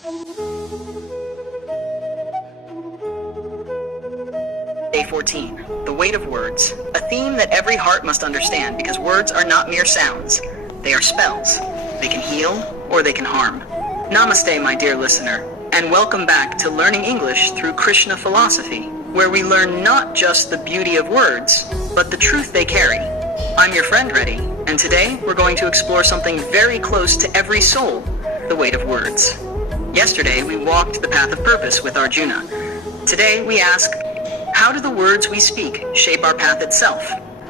Day 14. The weight of words. A theme that every heart must understand because words are not mere sounds. They are spells. They can heal or they can harm. Namaste, my dear listener, and welcome back to Learning English through Krishna Philosophy, where we learn not just the beauty of words, but the truth they carry. I'm your friend Reddy, and today we're going to explore something very close to every soul, the weight of words. Yesterday we walked the path of purpose with Arjuna. Today we ask, how do the words we speak shape our path itself?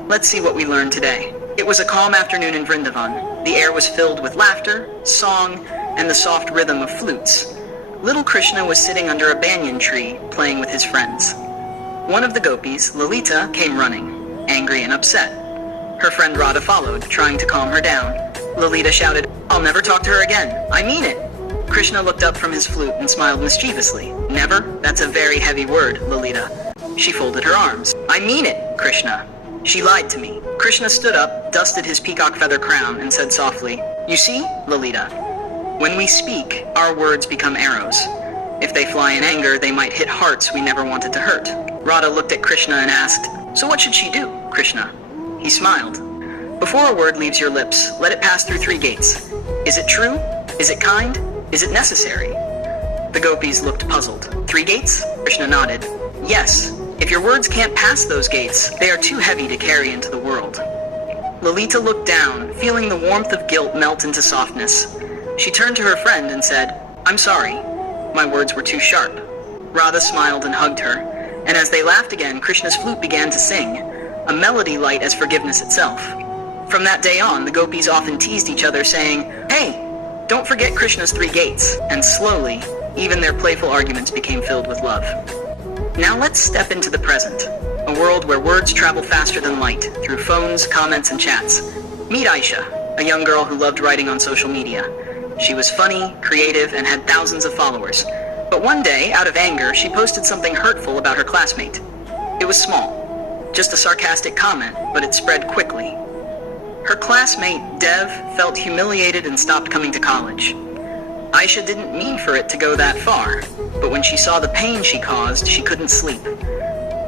Let's see what we learned today. It was a calm afternoon in Vrindavan. The air was filled with laughter, song, and the soft rhythm of flutes. Little Krishna was sitting under a banyan tree, playing with his friends. One of the gopis, Lalita, came running, angry and upset. Her friend Radha followed, trying to calm her down. Lalita shouted, "I'll never talk to her again. I mean it." Krishna looked up from his flute and smiled mischievously. "Never? That's a very heavy word, Lalita." She folded her arms. "I mean it, Krishna. She lied to me." Krishna stood up, dusted his peacock feather crown, and said softly, "You see, Lalita, when we speak, our words become arrows. If they fly in anger, they might hit hearts we never wanted to hurt." Radha looked at Krishna and asked, "So what should she do, Krishna?" He smiled. "Before a word leaves your lips, let it pass through 3 gates. Is it true? Is it kind? Is it necessary?" The gopis looked puzzled. 3 gates? Krishna nodded. "Yes. If your words can't pass those gates, they are too heavy to carry into the world." Lalita looked down, feeling the warmth of guilt melt into softness. She turned to her friend and said, "I'm sorry. My words were too sharp." Radha smiled and hugged her, and as they laughed again, Krishna's flute began to sing, a melody light as forgiveness itself. From that day on, the gopis often teased each other, saying, "Hey, don't forget Krishna's 3 gates," and slowly, even their playful arguments became filled with love. Now let's step into the present, a world where words travel faster than light, through phones, comments, and chats. Meet Aisha, a young girl who loved writing on social media. She was funny, creative, and had thousands of followers. But one day, out of anger, she posted something hurtful about her classmate. It was small, just a sarcastic comment, but it spread quickly. Her classmate, Dev, felt humiliated and stopped coming to college. Aisha didn't mean for it to go that far, but when she saw the pain she caused, she couldn't sleep.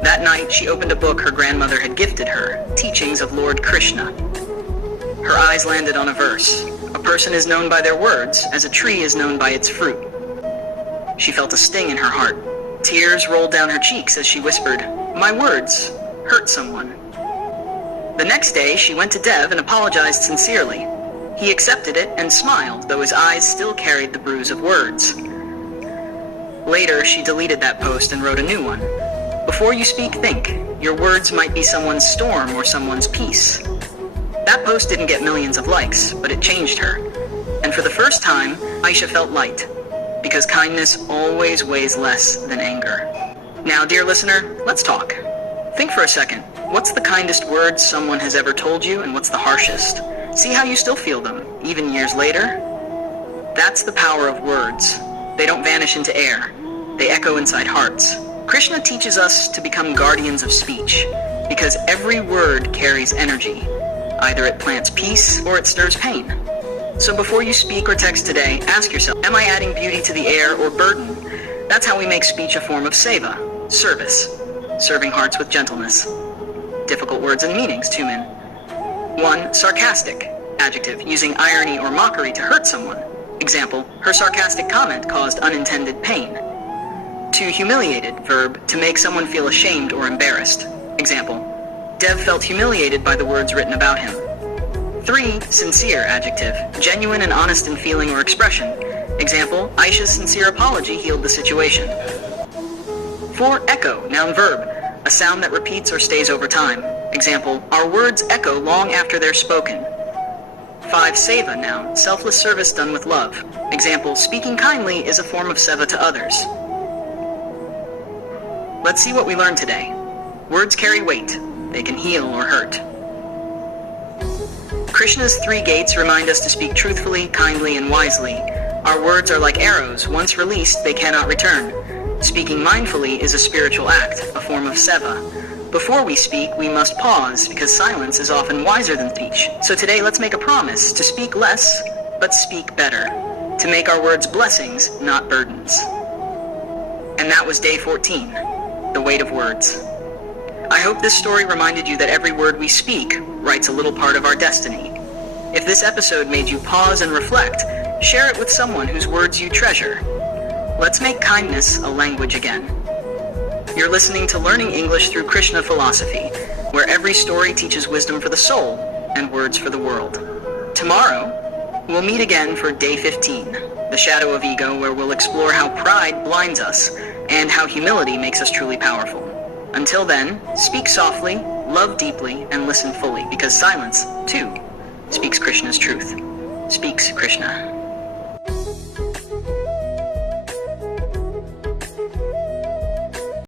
That night, she opened a book her grandmother had gifted her, Teachings of Lord Krishna. Her eyes landed on a verse. A person is known by their words, as a tree is known by its fruit. She felt a sting in her heart. Tears rolled down her cheeks as she whispered, "My words hurt someone." The next day, she went to Dev and apologized sincerely. He accepted it and smiled, though his eyes still carried the bruise of words. Later, she deleted that post and wrote a new one. "Before you speak, think. Your words might be someone's storm or someone's peace." That post didn't get millions of likes, but it changed her. And for the first time, Aisha felt light, because kindness always weighs less than anger. Now, dear listener, let's talk. Think for a second. What's the kindest words someone has ever told you, and what's the harshest? See how you still feel them, even years later? That's the power of words. They don't vanish into air. They echo inside hearts. Krishna teaches us to become guardians of speech, because every word carries energy. Either it plants peace or it stirs pain. So before you speak or text today, ask yourself, am I adding beauty to the air or burden? That's how we make speech a form of seva, service, serving hearts with gentleness. Difficult words and meanings, 2 men. 1. Sarcastic, adjective, using irony or mockery to hurt someone. Example, her sarcastic comment caused unintended pain. 2. Humiliated, verb, to make someone feel ashamed or embarrassed. Example, Dev felt humiliated by the words written about him. 3. Sincere, adjective, genuine and honest in feeling or expression. Example, Aisha's sincere apology healed the situation. 4. Echo, noun, verb, a sound that repeats or stays over time. Example, our words echo long after they're spoken. 5. Seva, noun, selfless service done with love. Example, speaking kindly is a form of seva to others. Let's see what we learned today. Words carry weight. They can heal or hurt. Krishna's 3 gates remind us to speak truthfully, kindly, and wisely. Our words are like arrows. Once released, they cannot return. Speaking mindfully is a spiritual act, a form of seva. Before we speak, we must pause, because silence is often wiser than speech. So today, let's make a promise to speak less, but speak better. to make our words blessings, not burdens. And that was day 14, the weight of words. I hope this story reminded you that every word we speak writes a little part of our destiny. If this episode made you pause and reflect, share it with someone whose words you treasure. Let's make kindness a language again. You're listening to Learning English through Krishna Philosophy, where every story teaches wisdom for the soul and words for the world. Tomorrow, we'll meet again for day 15, the shadow of ego, where we'll explore how pride blinds us and how humility makes us truly powerful. Until then, speak softly, love deeply, and listen fully, because silence, too, speaks Krishna's truth. Speaks Krishna.